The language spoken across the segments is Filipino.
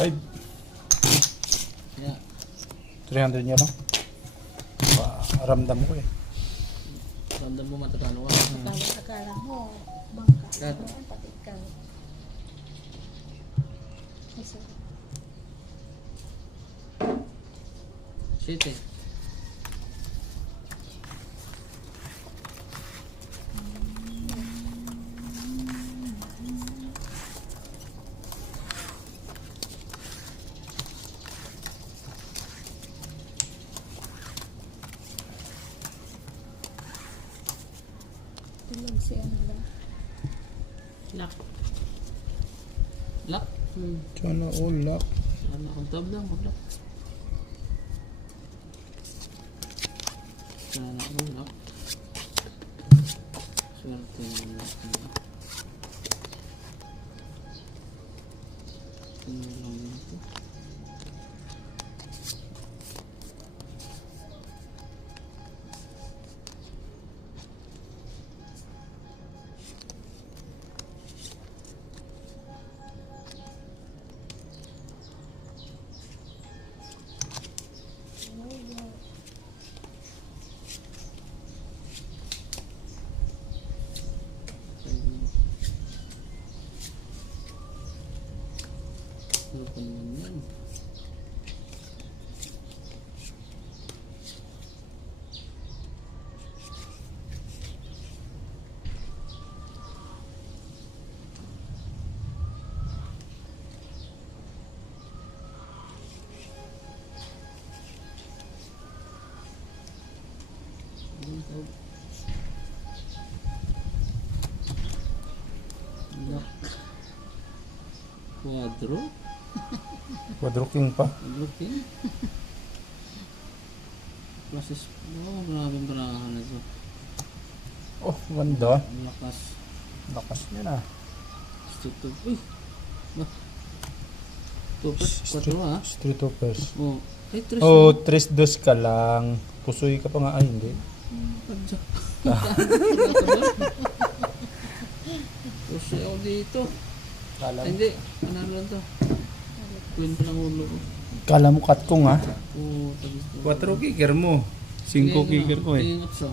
5. Yeah. 300 niya lang. Ramdam ko eh. Ramdam mo matatalo ka. Akala mo, bangka. Kat. Pati ikaw. Isa. Shit eh. Tulog si ano ba? Lock. Lock? Sana all lock. Ano akong tab lang, mag-lock. Sana akong lock. Swerte yung lock nila. Ano lang ito? Ano pa naman yan? Lock. Quadro? Quadro king pa. Looking. Process. Oh, maraming barahan na ito. Oh, ganda. Ang lakas. Lakas niya na. Street of... Uy! Ba? Tupes, 4 ha? Street toppers. Oh. Ay, 3 Oh, 3-2 ka lang. Pusoy ka pa nga. Ay, hindi. Padya. Pusoy ako dito. Kala Ay, hindi. Panalo lang to. Queen pa lang ulo ko. Kala mo cut ko nga. Oo, tagis ko. 4 kicker mo. 5 kicker ko eh. Tingin ko siya.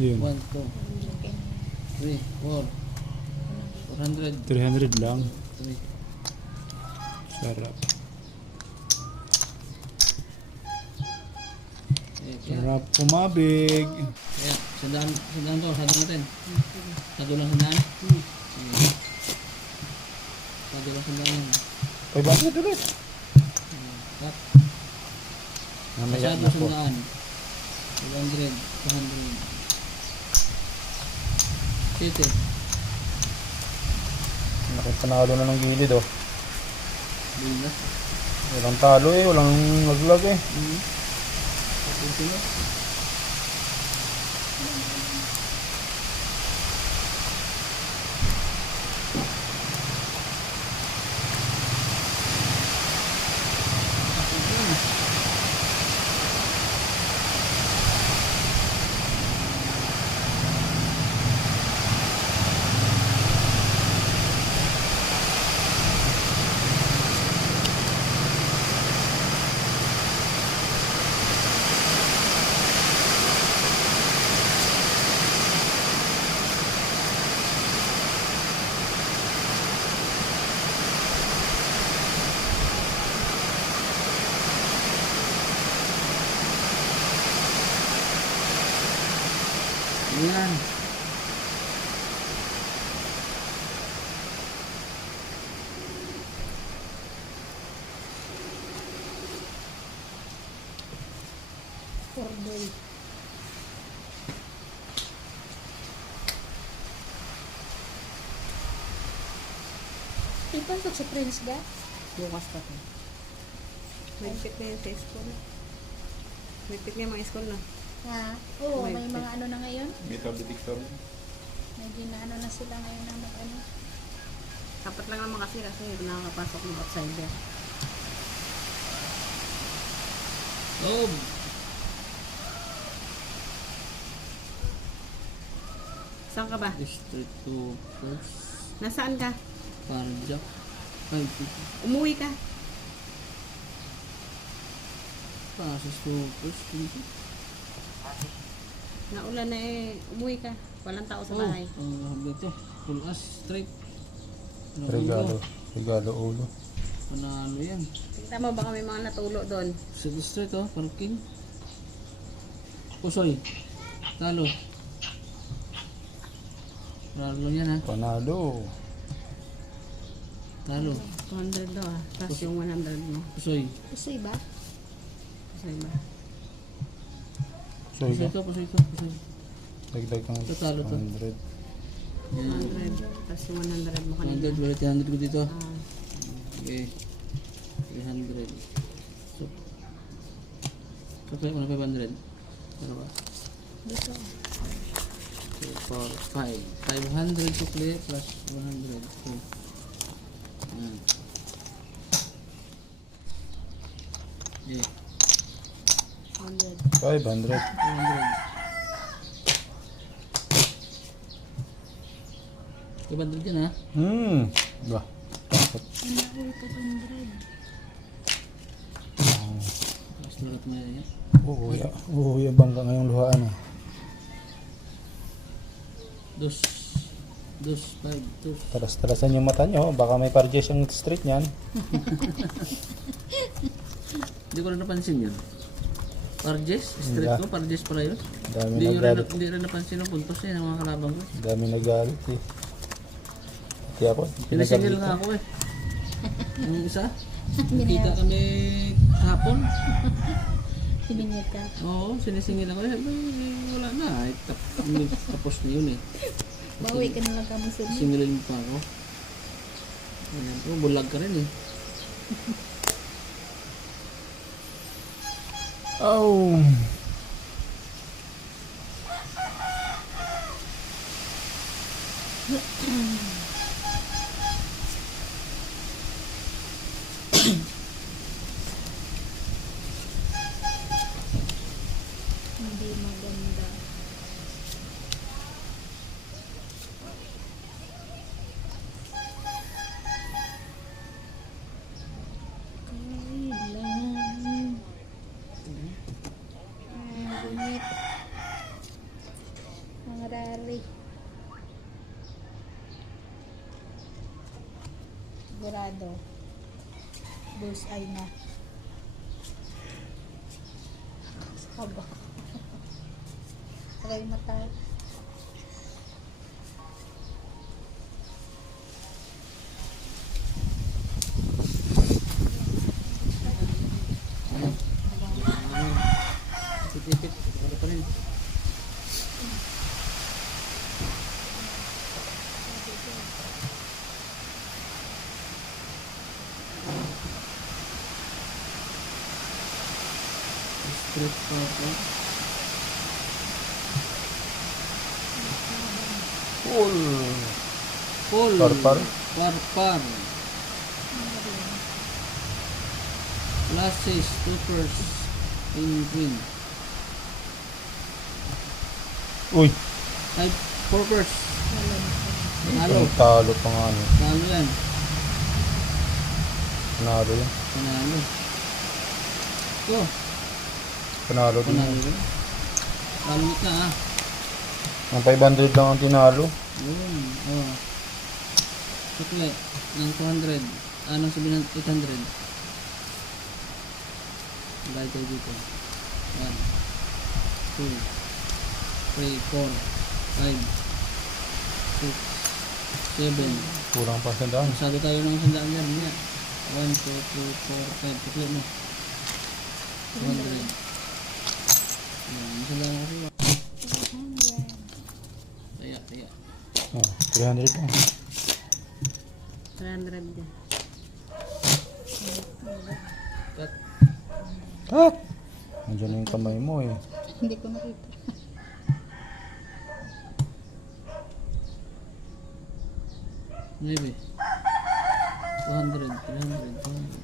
Yun. 1, 2, 3, 4. 400. 300 lang. 3. Sarap. Kaya, Sarap pumabig. kaya, sandaan to, sandaan natin. Sado lang sandaan. Sado lang sandaan yun. 500 ulit. Cut. Mamaya Sado na po. sandaan. 200, 200. City. Nakipanalo na ng gilid oh. Bilas. Walang talo eh. Walang naglag eh. Ito na. Ayan. Cordoy. Ipasok sa Prince ga? Bukas pa to. May check na yun sa school. May check niya mga school na. Ha? Oo, may mga ano na ngayon. Metal detector. May ginaano na sila ngayon na ano. Dapat lang naman kasi nakakapasok ng outsider. Oh. Saan ka ba? Straight to first. Nasaan ka? Parjak. 550. Umuwi ka? Passes to first. Naulan na eh. Umuwi ka. Walang tao sa bahay. Ang lahab dito. Full as straight. Regalo ulo. Panalo yan. Tignan mo baka may mga natulo doon. Straight oh, parking. Pusoy. Talo. Talo yan ha. Panalo. Talo. 200 daw ah. Tapos yung 100 mo. Pusoy. Kasi ba? Sa'yo ba? So, Pusoy ito. to, pusoy to, pusoy. Dagdag kang Ito, talo to. 100. Yan. 100. Tapos yung 100 mo kanina. 100, wala 100 ko dito. Ah, Okay. 300. So, kapag ano 500? Ano ba? Dito. 2, 4, 5. 500 sukli plus 100. So, yan. Okay. 100. 500. 500. 500 yan ha. Bah. Ano ito 200? Mas lulat mo yan. Uuwi ang bangka ngayong luhaan eh. 2, 5, 2. Taras-tarasan yung mata nyo. Baka may parjes yung street niyan. Hindi ko rin napansin yun. Parjes? Street Yeah. ko? Parjes pala yun? Dami Hindi nagalit. rin napansin yung puntos niya ng mga kalabang ko. Dami nagalit eh. Pati ako. Sinisingil nga ako eh. Yung isa, nakita kami kahapon. Hininyag ka. Oo, sinisingil ako eh. Wala na. Tapos na yun eh. Bawi ka na lang kami sa Singilin mo pa ako. Ayan. Oh, bulag ka rin eh. Oh. Hindi maganda. Kailangan. Gunit. Mga rari. Sigurado. Bullseye na. Haba. Try mata. Tipit-tipit. Wala pa rin. Straight pa ako. Cool. Full. Parpar. Parpar. Classes, toppers, in queen. Uy. 5 porkers. Panalo. Ang talo pa nga niya. Panalo yan. Panalo yan. Panalo. Ito. Panalo din. Panalo rin. Kalit na ah. Ang 500 lang ang tinalo. Yun. Oh. Sukle. Ng 200. Anong sabihin ng 800? Lagay tayo dito. 1, 2, 3, 4, 5, 6, 7. Kurang pa sa daan. Masyado tayo ng sandaan yan. Yan. 1, 2, 3, 4, 5. Sukle mo. 200. Yan. Masandaan ako. Taya, taya. Oh, 300 lang. 300 din. Cut. Cut! Nandiyan na yung kamay mo eh. Hindi ko nakita. Maybe. 200, 300, 200.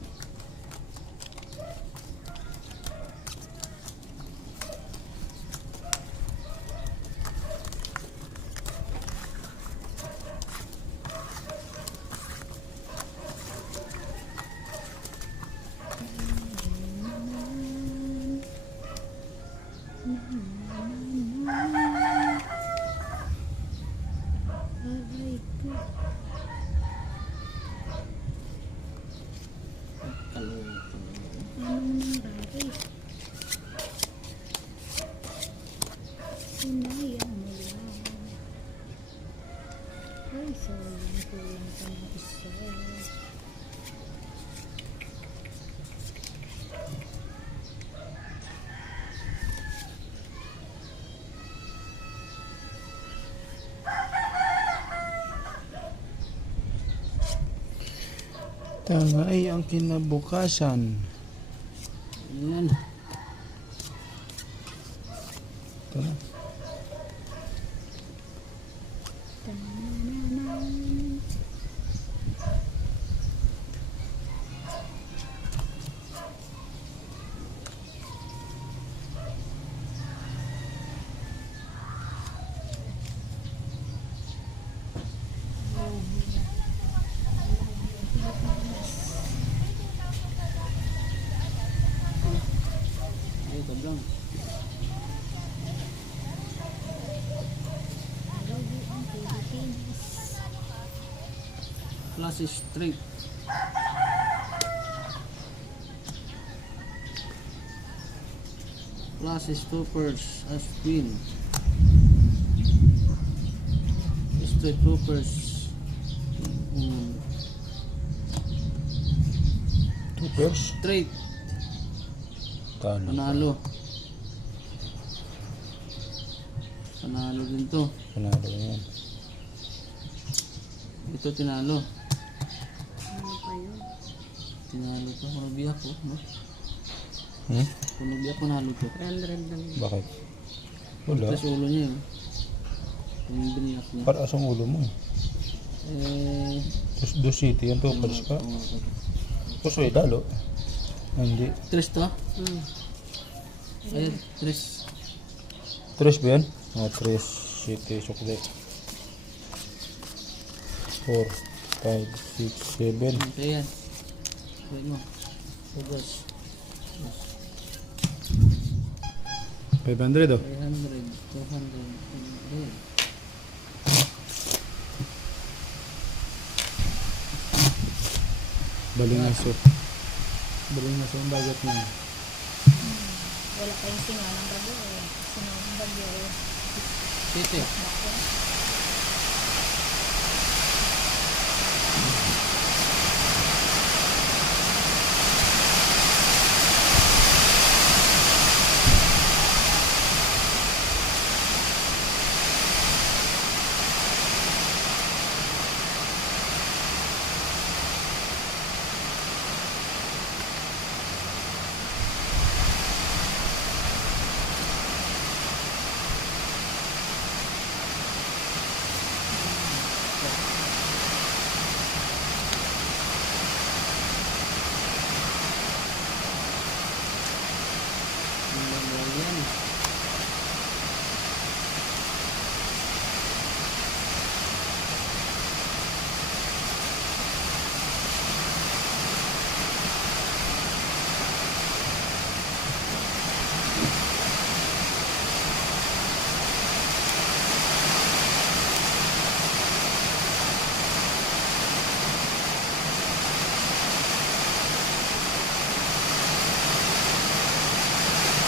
Aray ko. Kaluto. Anong nangyari? Sinayang mo lang. Ay, sayang kulang pa ng isa. Tanga ay ang kinabukasan. Ayan. Ito na. Tanananan. Ay, tablong. Lagi ang Pilipinas. Plus is straight. Plus is toppers as queen. Straight toppers. Toppers. Straight. Talo. Panalo. Panalo din to. Panalo yan. Ito tinalo. Ano pa yun? Tinalo to. Kunubiya ko. No? Hmm? Kunubiya ko nalo to. 300 lang. Bakit? Wala. Tapos ulo niya yun. Yung biniyak niya. Para asang ulo mo. Eh... Tapos do city yan toppers ka. Puso ay dalo. Hindi. Tres to? Hmm. Ayan, tres. Tres ba yan? Mga tres city sukli. 4, 5, 6, 7. Okay yan. Wait mo. Focus. 500 oh. 300, 200, 300. Balingaso. Balingaso ang bagat niya. Wala kayong singaw ng bagyo eh. Singaw ng bagyo eh. City. Bako. Yan.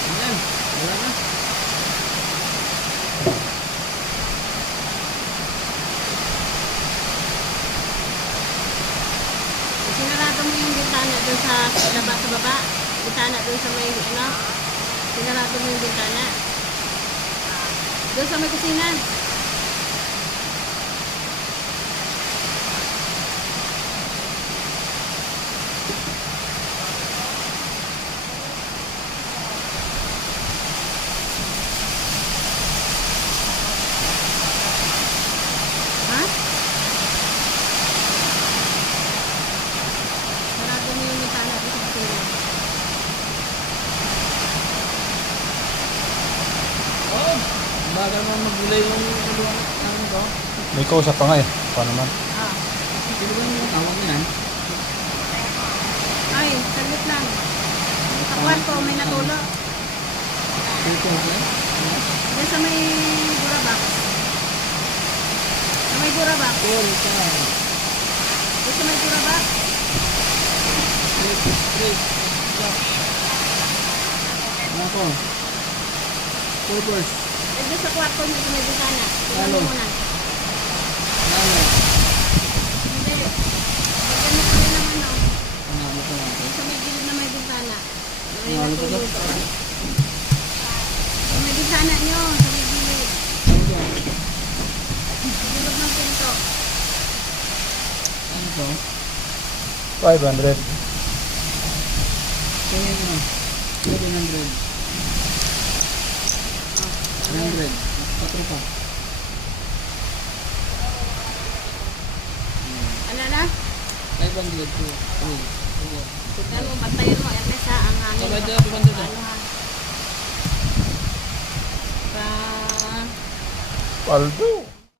Ayan. Wala na. Sinarado mo yung bintana doon sa baba. Bintana doon sa may ano. Sinarado mo yung bintana. Doon sa may kusina. Ha? Sarado mo yung bintana doon sa kusina. Oh! Bagal mo maggulay yung ulungan namin ko. May kausap pa nga eh. Paano man? Ah. Sino ba yung tawag niyan? Ay, saglit lang. Sa kwarto, may natulog. Dito, okay? Diyan sa may Burabak. Sa may Burabak. Sorry, ka. Diyan sa may Burabak. Straight. Back. Ako. Purpose. Diyan sa kwarto niya sa may bintana. Tingnan Ano? mo muna. Ano? Hindi. Pagyan mo kami ng ano. Ano ko lang. Diyan sa may gilid na may bintana. May Ano ko natulog. lang? Sa may bintana niyo. Sa may gilid. Sa gilid ng pinto. Ano to? 500. Kaya mo. 700. 100. 4 pa. Ano na? 500 to. Tignan mo, bantayan mo. Ernest ha, ang hangin. Sabay dyan, 200 na. Ano ha? Pa... Paldo.